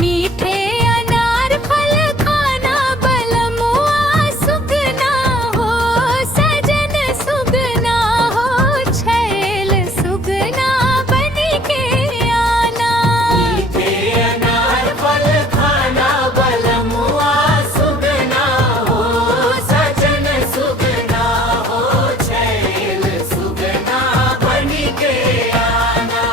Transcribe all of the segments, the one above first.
मीठे अनार फल खाना बलमुआ सुगना हो, सजन सुगना हो, छैल सुगना बन के आना। मीठे अनार फल खाना बलमुआ सुगना हो, सजन सुगना हो, छैल सुगना बन के आना।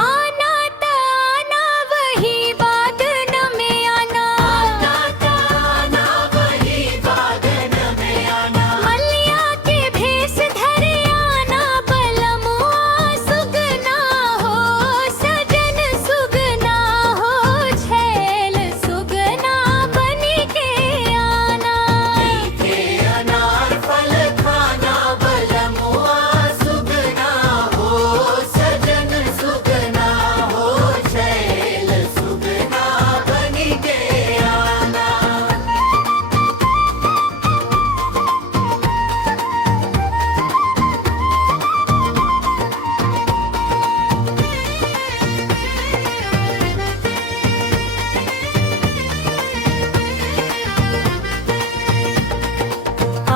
आना त आना वही बादन में आना, आना ताना वही बादन में आना। मलिया के भेष धरे आना बलमुआ सुगना हो, सजन सुगना हो, छैल सुगना बन के आना। मीठे अनार फल खाना बलमुआ सुगना हो, सजन सुगना हो, छैल सुगना बन के आना।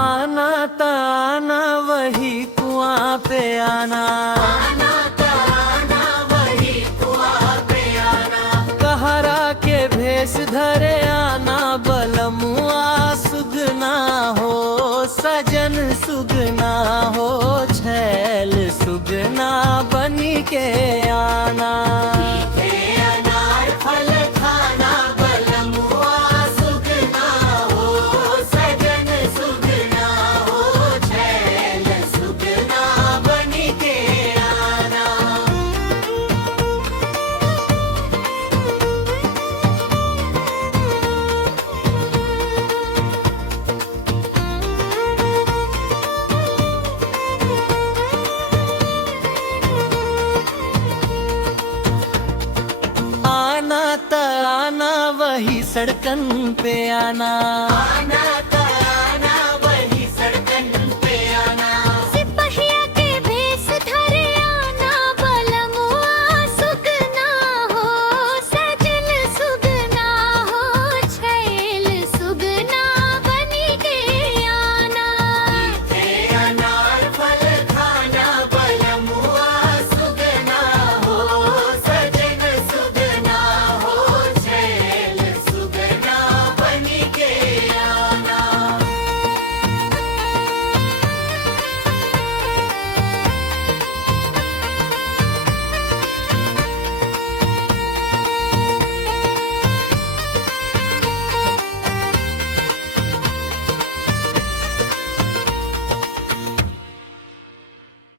आना ताना वही कुआं पे आना, आना ताना वही कुआं पे आना। कहरा के भेष धरे आना बलमुआ सुगना हो, सजन सुगना हो, छैल सुगना बन के आना। मीठे अनार फल खाना बलमुआ सुगना हो, सजन सुगना हो, छैल सुगना बन के आना। आना ताना वही सड़कन पे आना,